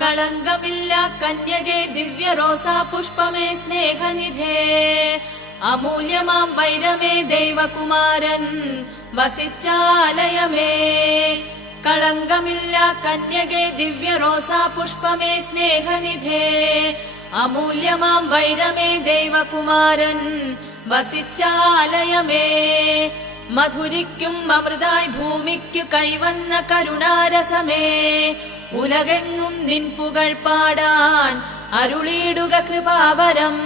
കളങ്കമില്ല കന്യകേ ദിവ്യ റോസാ പുഷ്പമേ സ്നേഹനിധേ, അമൂല്യമാം വൈരമേ ദൈവകുമാരൻ വസിച്ചാലയമേ. കളങ്കമില്ല കന്യകേ ദിവ്യ റോസാ പുഷ്പമേ സ്നേഹനിധേ, അമൂല്യമാം വൈരമേ ദൈവകുമാരൻ വസിച്ചാലയമേ. മധുരിക്കും അമൃതായി ഭൂമിക്കു കൈവന്ന കരുണാരസമേ, ഉലകെങ്ങും നിൻ പുകഴ് പാടാൻ അരുളിയിടുക കൃപാവരം.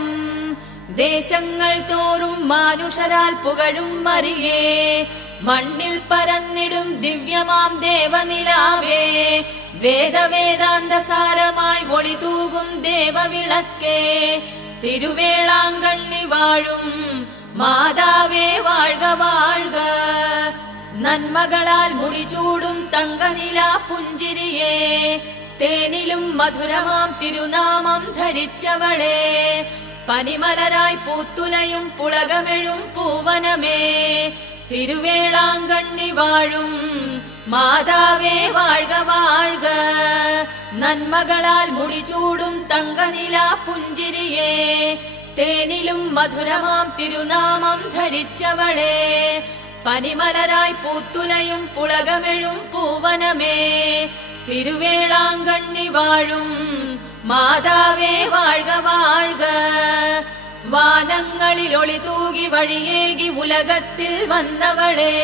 ദേശങ്ങൾ തോറും മാനുഷരാൽ പുകഴും മറിയേ, മണ്ണിൽ പരന്നിടും ദിവ്യമാം ദേവനിലാവേ. വേദവേദാന്തസാരമായി ഒളിതൂകും ദേവവിളക്കേ, തിരുവേളാങ്കണ്ണി വാഴും മാതാവേ വാഴ്ക വാഴ്ക. നന്മകളാൽ മുടിചൂടും തങ്കനിലാ പുഞ്ചിരിയേ, തേനിലും മധുരമാം തിരുനാമം ധരിച്ചവളേ. പനിമലരായി പൂത്തുലയും പുളകമെഴും പൂവനമേ, തിരുവേളാങ്കണ്ണി വാഴും മാതാവേ വാഴ്ക വാഴ്ക. നന്മകളാൽ മുടിചൂടും തങ്കനിലാ പുഞ്ചിരിയേ, തേനിലും മധുരമാം തിരുനാമം ധരിച്ചവളേ. പനിമലരായി പൂത്തുലയും പുളകമെഴും പൂവനമേ, തിരുവേളാങ്കണ്ണി വാഴും മാതാവേ വാഴ്ക വാഴ്ക. വാനങ്ങളിൽ ഒളി തൂകി വഴിയേകി ഉലകത്തിൽ വന്നവളേ,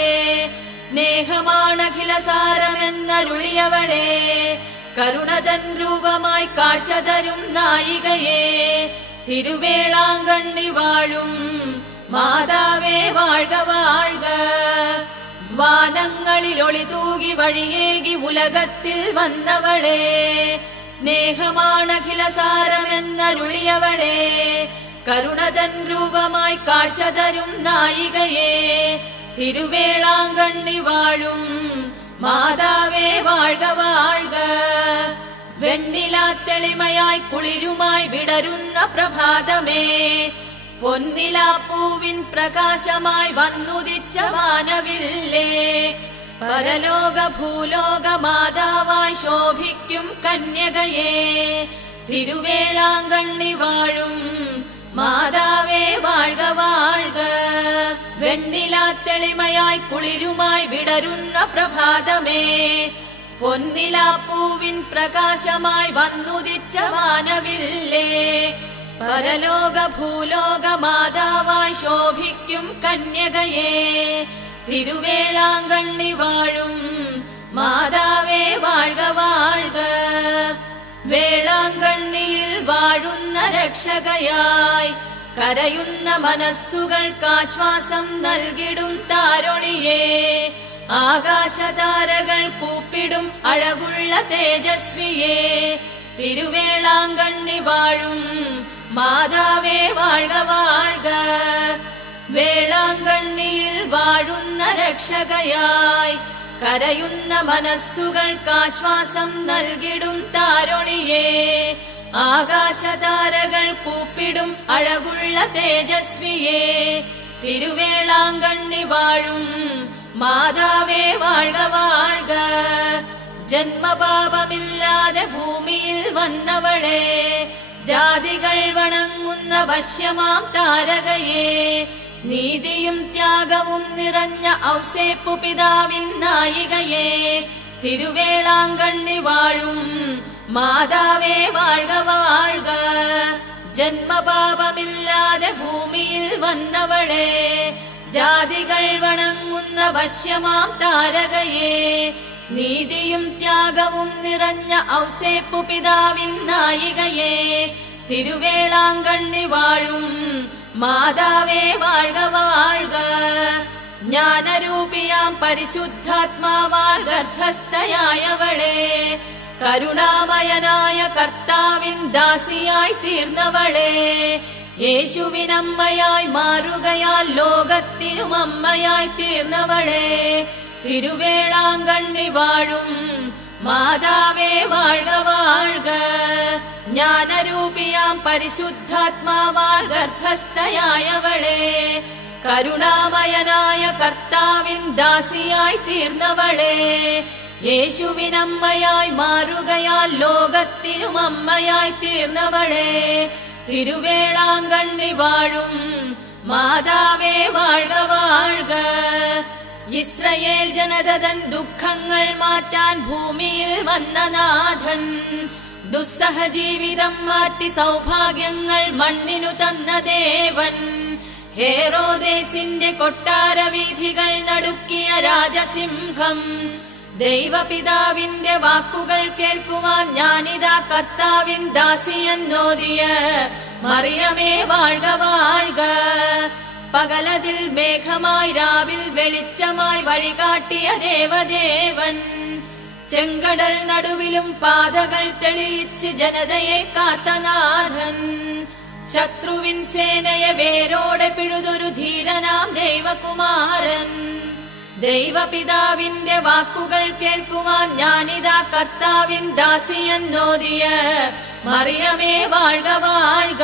സ്നേഹമാണഖിലസാരമെന്നരുളിയവളേ. കരുണതൻ രൂപമായി കാഴ്ച തരും നായികയേ, തിരുവേളാങ്കണ്ണി വാഴും മാതാവേ വാഴ്ക വാഴ്ക. വാനങ്ങളിൽ ഒളി തൂകി വഴിയേകി ഉലകത്തിൽ വന്നവളേ, സ്നേഹമാണഖിലസാരമെന്നരുളിയവളേ. കരുണതൻ രൂപമായി കാഴ്ച തരും നായികയേ, തിരുവേളാങ്കണ്ണി വാഴും മാതാവേ വാഴ്ക വാഴ്ക. വെണ്ണിലാത്തെളിമയായി കുളിരുമായി വിടരുന്ന പ്രഭാതമേ, പൊന്നിലാപ്പൂവിൻ പ്രകാശമായി വന്നുദിച്ച വാനവില്ലേ. പരലോക ഭൂലോക മാതാവായി ശോഭിക്കും കന്യകയേ, തിരുവേളാങ്കണ്ണി വാഴും മാതാവേ വാഴ്ക വാഴ്ക. വെണ്ണിലാത്തെളിമയായി കുളിരുമായി വിടരുന്ന പ്രഭാതമേ, പൊന്നിലാപ്പൂവിൻ പ്രകാശമായി വന്നുദിച്ച വാനവില്ലേ. പരലോക ഭൂലോക മാതാവായി ശോഭിക്കും കന്യകയേ, തിരുവേളാങ്കണ്ണി വാഴും മാതാവേ വാഴ്ക വാഴ്ക. വേളാങ്കണ്ണിയിൽ വാഴുന്ന രക്ഷകയായി കരയുന്ന മനസ്സുകൾക്കാശ്വാസം നൽകിടും താരൊളിയേ. ആകാശതാരകൾ കൂപ്പിടും അഴകുള്ള തേജസ്വിയേ, തിരുവേളാങ്കണ്ണി വാഴും മാതാവേ വാഴ്ക വാഴ്ക. വേളാങ്കണ്ണിയിൽ വാഴുന്ന രക്ഷകയായി കരയുന്ന മനസ്സുകൾക്കാശ്വാസം നൽകിടും താരൊളിയേ. ആകാശതാരകൾ കൂപ്പിടും അഴകുള്ള തേജസ്വിയേ, തിരുവേളാങ്കണ്ണി വാഴും മാതാവേ വാഴ്ക വാഴ്ക. ജന്മപാപമില്ലാതെ ഭൂമിയിൽ വന്നവളേ, ജാതികൾ വണങ്ങുന്ന വശ്യമാം താരകയേ. നീതിയും ത്യാഗവും നിറഞ്ഞ ഔസേപ്പു പിതാവിൻ നായികയേ, തിരുവേളാങ്കണ്ണി വാഴും മാതാവേ വാഴ്ക വാഴ്ക. ജന്മപാപമില്ലാതെ ഭൂമിയിൽ വന്നവളേ, ജാതികൾ വണങ്ങുന്ന വശ്യമാം താരകയേ. നീതിയും ത്യാഗവും നിറഞ്ഞ ഔസേപ്പു പിതാവിൻ നായികയേ, തിരുവേളാങ്കണ്ണി വാഴും മാതാവേ വാഴ്ക വാഴ്ക. ജ്ഞാനരൂപിയാം പരിശുദ്ധാത്മാവാൽ ഗർഭസ്ഥയായവളേ, കരുണാമയനായ കർത്താവിൻ ദാസിയായി തീർന്നവളേ. യേശുവിനമ്മയായി മാറുകയാൽ ലോകത്തിനും അമ്മയായി തീർന്നവളേ, തിരുവേളാങ്കണ്ണി വാഴും മാതാവേ വാഴ്ക വാഴ്ക. ജ്ഞാനരൂപിയാം പരിശുദ്ധാത്മാവാൽ ഗർഭസ്ഥയായവളേ, കരുണാമയനായ കർത്താവിൻ ദാസിയായി തീർന്നവളേ. യേശുവിനമ്മയായി മാറുകയാൽ ലോകത്തിനും അമ്മയായി തീർന്നവളെ, തിരുവേളാങ്കണ്ണി വാഴും മാതാവേ വാഴ്ക വാഴ്ക. ഇസ്രയേൽ ജനതൻ ദുഃഖങ്ങൾ മാറ്റാൻ ഭൂമിയിൽ വന്ന നാഥൻ, ദുസ്സഹ ജീവിതം മാറ്റി സൗഭാഗ്യങ്ങൾ മണ്ണിനു തന്ന ദേവൻ, ഹേറോദേസിന്റെ കൊട്ടാര വീഥികൾ നടുക്കിയ രാജസിംഹം, ദൈവപിതാവിന്റെ വാക്കുകൾ കേൾക്കുവാൻ ഞാനിതാ കർത്താവിൻ ദാസിയെന്നോദിയ മറിയമേ വാഴ്ക വാഴ്ക. പകലതിൽ മേഘമായി രാവിൽ വെളിച്ചമായി വഴികാട്ടിയ ദേവദേവൻ, ചെങ്കടൽ നടുവിലും പാതകൾ തെളിയിച്ച് ജനതയെ കാത്തനാഥൻ, ശത്രുവിൻ സേനയെ വേരോടെ പിഴുതൊരു ധീരനാം ദൈവകുമാരൻ, ദൈവപിതാവിന്റെ വാക്കുകൾ കേൾക്കുവാൻ ഞാനിതാ കർത്താവിൻ ദാസിയെന്നോദിയ മറിയമേ വാഴ്ക വാഴ്ക.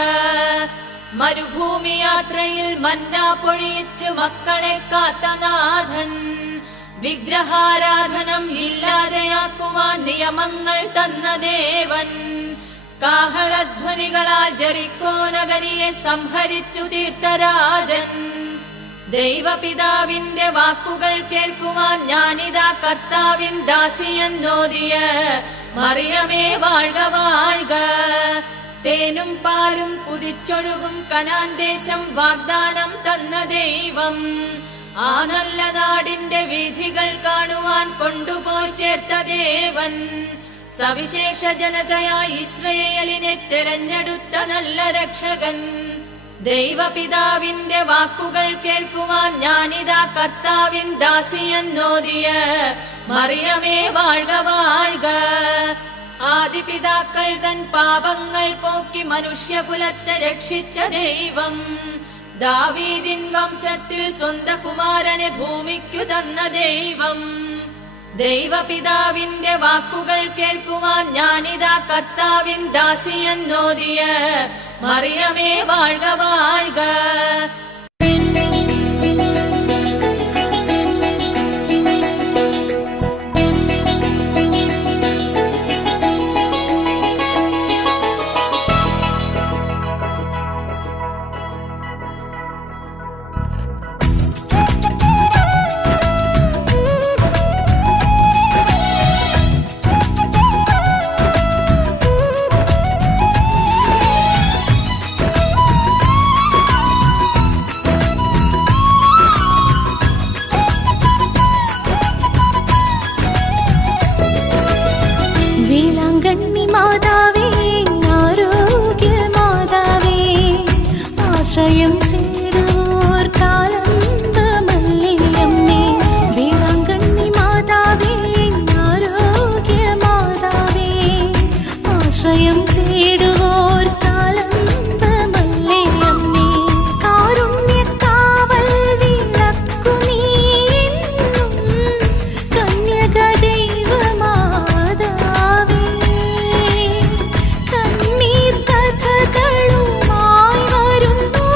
മരുഭൂമി യാത്രയിൽ മന്ന പൊഴിയിച്ചു മക്കളെ കാത്തനാഥൻ, വിഗ്രഹാരാധനം ഇല്ലാതെയാക്കുവാൻ നിയമങ്ങൾ തന്ന ദേവൻ, കാഹളധ്വനികളാൽ ജെറിക്കോ നഗരിയെ സംഹരിച്ചു തീർത്തരാജൻ, ദൈവപിതാവിന്റെ വാക്കുകൾ കേൾക്കുവാൻ ഞാനിതാ കർത്താവിൻ ദാസിയെന്നോദിയ മറിയമേ വാഴ്ക വാഴ്ക. തേനും പാലും കുതിച്ചൊഴുകും കനാൻ ദേശം വാഗ്ദാനം തന്ന ദൈവം, ആ നല്ല നാടിന്റെ വീഥികൾ കാണുവാൻ കൊണ്ടുപോയി ചേർത്ത ദേവൻ, സവിശേഷ ജനതയായി ഇസ്രയേലിനെ തെരഞ്ഞെടുത്ത നല്ല രക്ഷകൻ, ദൈവപിതാവിന്റെ വാക്കുകൾ കേൾക്കുവാൻ ഞാനിതാ കർത്താവിൻ ദാസിയെന്നോദിയ മറിയമേ വാഴ്ക വാഴ്ക. ആദിപിതാക്കൾ തൻ പാപങ്ങൾ പോക്കി മനുഷ്യകുലത്തെ രക്ഷിച്ച ദൈവം, ദാവീദിൻ വംശത്തിൽ സ്വന്തം കുമാരനെ ഭൂമിക്കു തന്ന ദൈവം, ദൈവപിതാവിന്റെ വാക്കുകൾ കേൾക്കുവാൻ ഞാനിതാ കർത്താവിൻ ദാസിയെന്നോദിയ മറിയമേ വാഴ്ക വാഴ്ക. കണ്ണീർ കഥകളുമായി വരുന്നു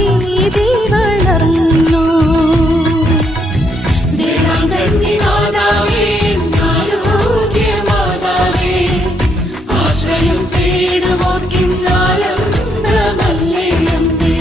ഭീതി വളർന്നു. വേളാങ്കണ്ണി മാതാവേ ആരോഗ്യമാതാവേ ആശ്രയം തേടുവോർക്കിന്നാലംബമല്ലേ അമ്മേ.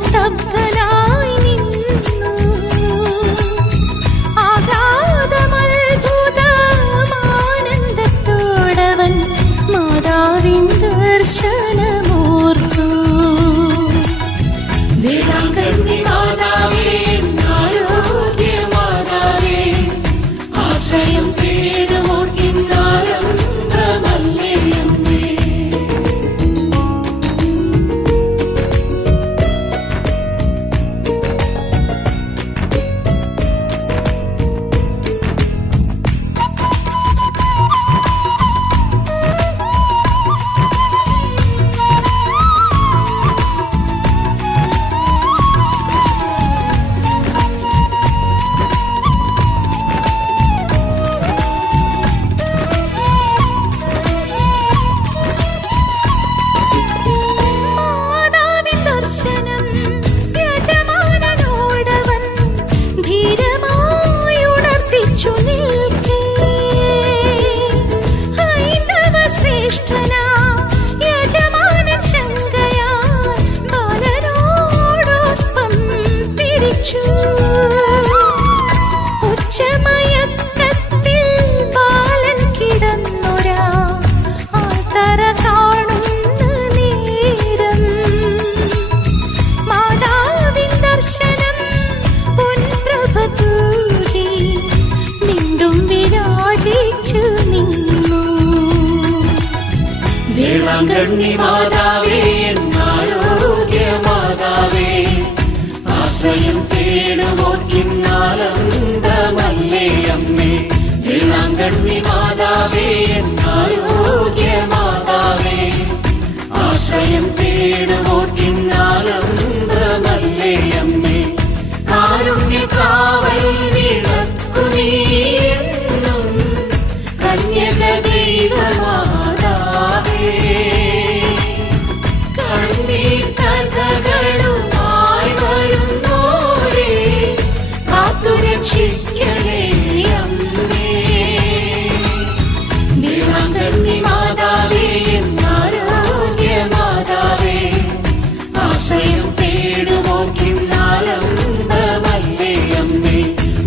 സ്തബ്ധനായി നിന്നു. ആഹ്ലാദമത്ഭുതമാനന്ദത്തോടവൻ മാതാവിൻ ദർശനമോർത്തു. വേളാങ്കണ്ണി മാതാവേ ആരോഗ്യമാതാവേ ആശ്രയം തേടുവോർക്കിന്നാലംബമല്ലേ അമ്മേ. വേളാങ്കണ്ണി മാതാവേ ആരോഗ്യമാതാവേ ആശ്രയം തേടുവോർക്കിന്നാലംബമല്ലേ അമ്മേ. വേളാങ്കണ്ണി മാതാവേ ആരോഗ്യമാതാവേ ആശ്രയം തേടുവോർക്കിന്നാലംബമല്ലേ അമ്മേ. കാരുണ്യകാവൽ വിളക്കു നീ എന്നും കന്യക ദൈവമാതാവേ. കണ്ണീർ കഥകളുമായി വരുന്നോരേ കാത്തുരക്ഷിക്കണേ അമ്മേ. വേളാങ്കണ്ണി മാതാവേ ആരോഗ്യമാതാവേ ആശ്രയം തേടുവോർക്കിന്നാലംബമല്ലേ അമ്മേ.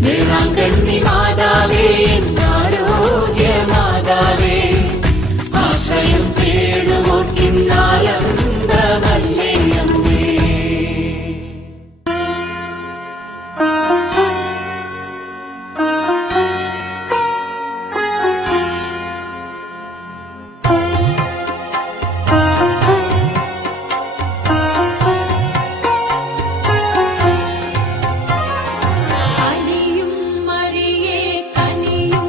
വേളാങ്കണ്ണി മാതാവേ ആരോഗ്യമാതാവേ ആശ്രയം തേടുവോർക്കിന്നാലംബമല്ലേ അമ്മേ. കനിയും മരിയേ കനിയും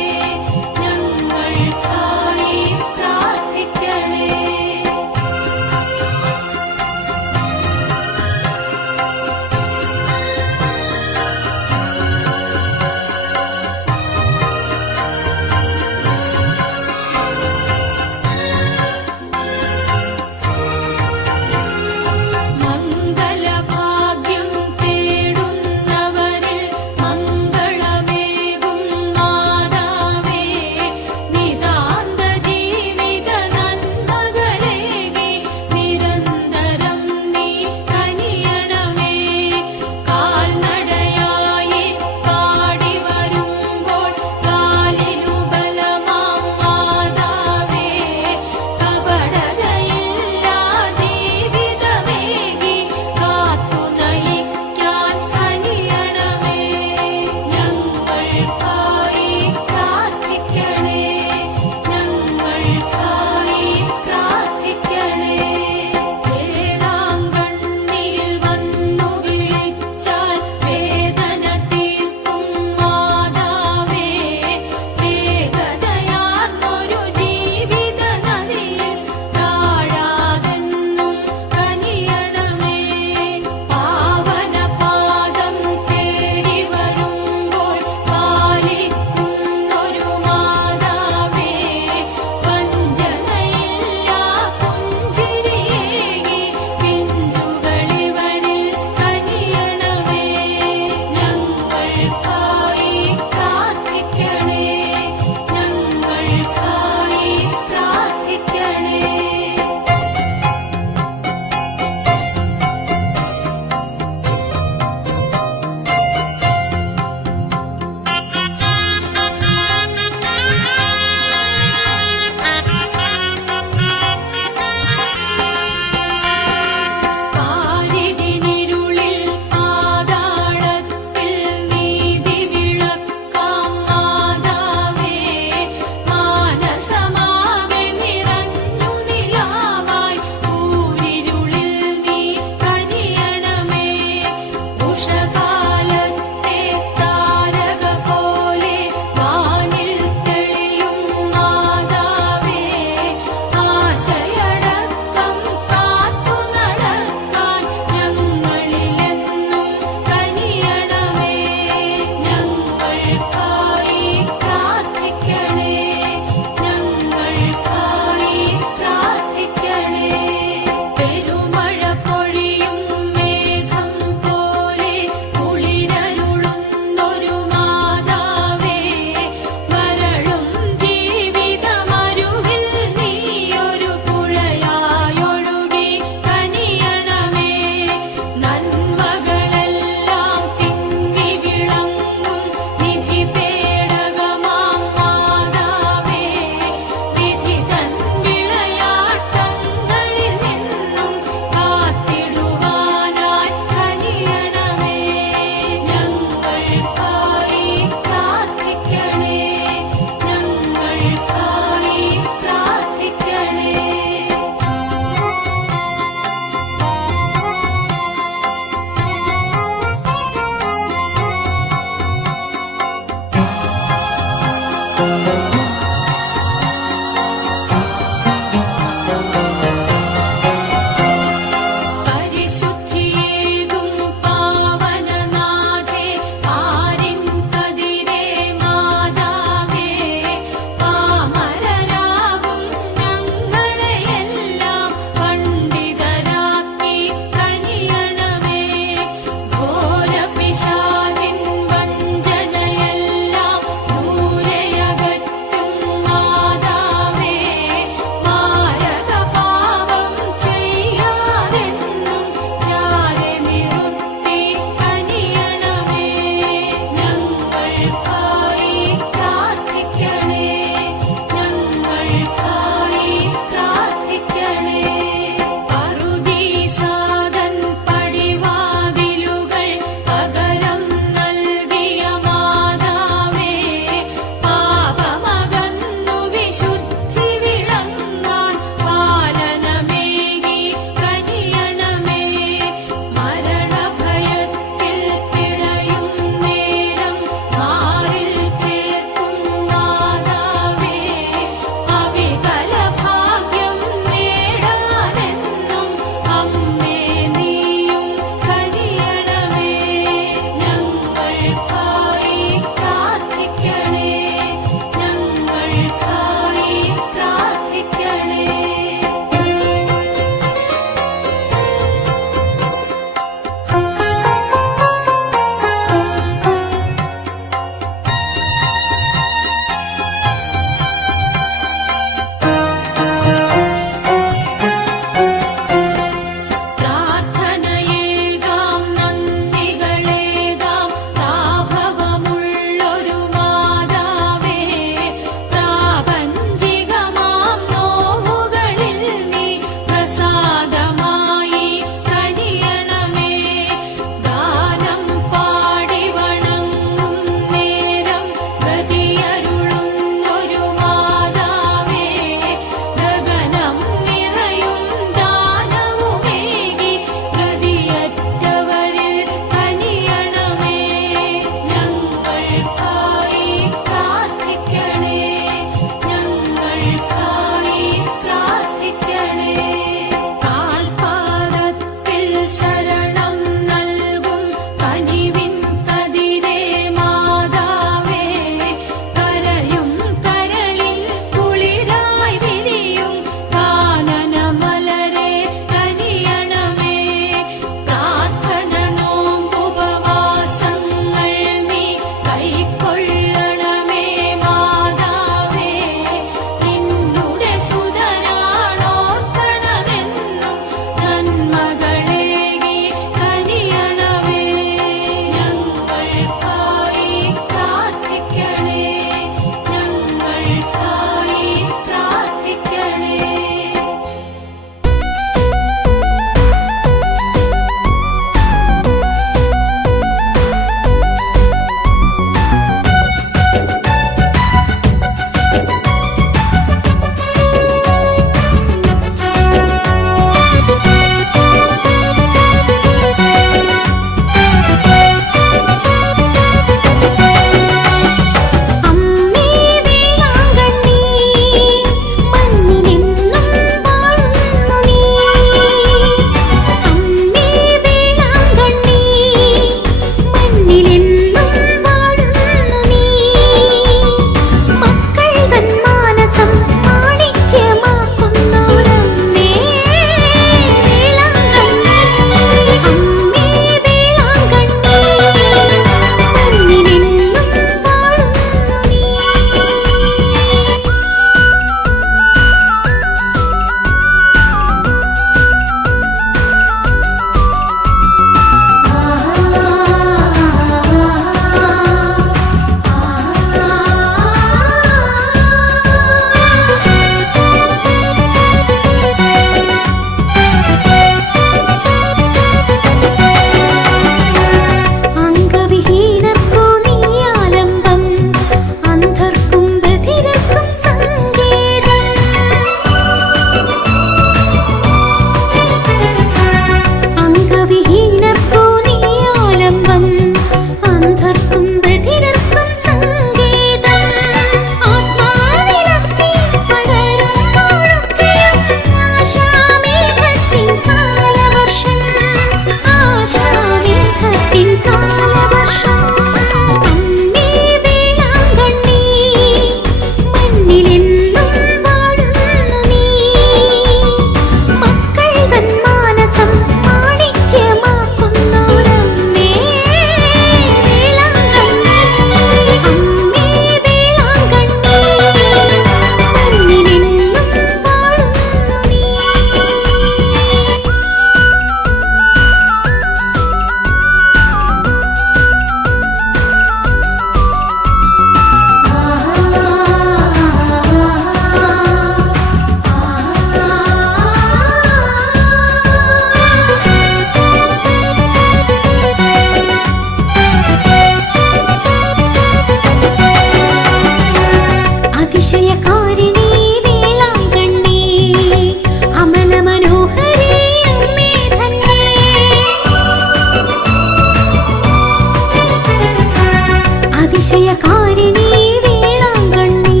അതിശയകാരിണി വേളാങ്കണ്ണി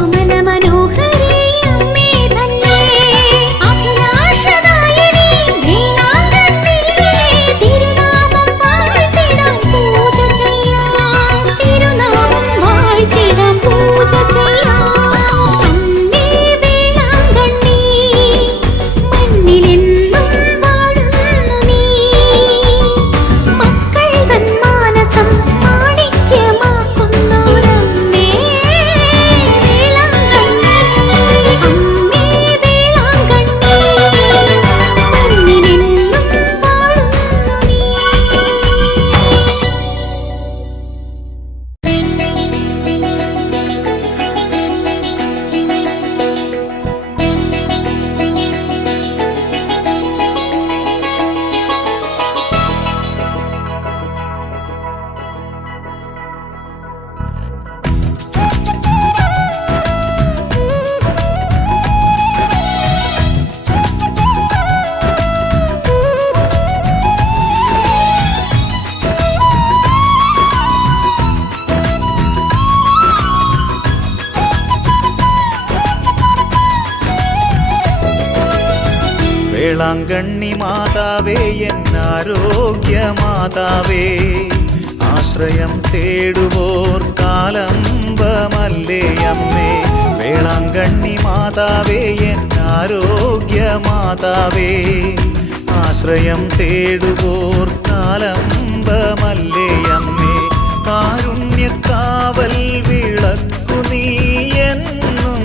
അമല മനോഹരി അമ്മേ തന്നെ അഭിലാഷദായിനി വേളാങ്കണ്ണി തിരുനാമം വാഴ്ത്തിടാം പൂജ ചെയ്യാം തിരുനാമം വാഴ്ത്തിടാം പൂജ ചെയ്യാം അമ്മേ വേളാങ്കണ്ണി മണ്ണിലെന്നും വാഴുന്നു നീ മക്കൾ തൻ മാനസം മാണിക്യമാക്കുന്നോരമ്മേ വേളാങ്കണ്ണി അമ്മേ വേളാങ്കണ്ണി മണ്ണിലെന്നും വാഴുന്നു നീ. വേളാങ്കണ്ണി മാതാവേ എന്നാരോഗ്യ മാതാവേ ആശ്രയം തേടുവോർ കാലംബമല്ലേ അമ്മേ വേളാങ്കണ്ണി മാതാവേ എന്നാരോഗ്യ മാതാവേ ആശ്രയം തേടുവോർ കാലംബമല്ലേ അമ്മേ കാരുണ്യക്കാവൽ വിളക്കു നീ എന്നും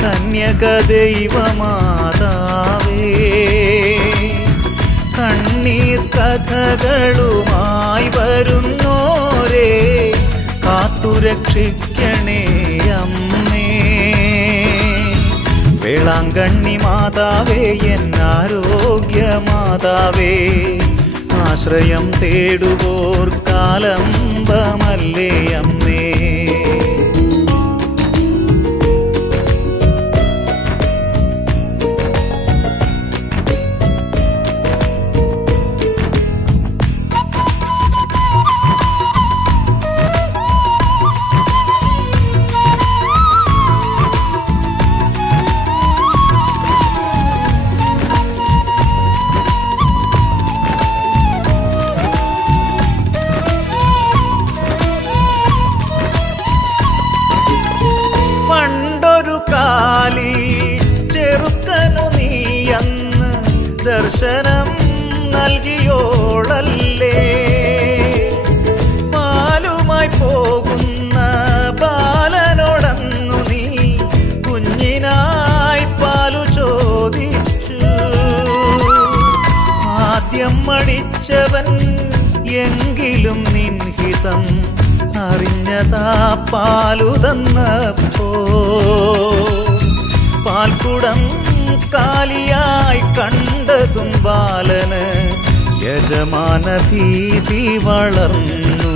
കന്യക ദൈവമാതാവേ കണ്ണീർ കഥകളുമായി വരുന്നോരേ കാത്തുരക്ഷിക്കണേ അമ്മേ വേളാങ്കണ്ണി മാതാവേ എന്നാരോഗ്യ മാതാവേ ആശ്രയം തേടുവോർ കാലംബമല്ലേ അമ്മേ ദർശനം നൽകിയോളല്ലേ പാലുമായി പോകുന്ന ബാലനോടന്നു നീ കുഞ്ഞിനായി പാലു ചോദിച്ചു ആദ്യം മടിച്ചവൻ എങ്കിലും നിൻഹിതം അറിഞ്ഞതാ പാലു തന്നപ്പോ പാൽക്കുടം കാലിയായി കണ്ടതും ബാലന് യജമാന ഭീതി വളർന്നു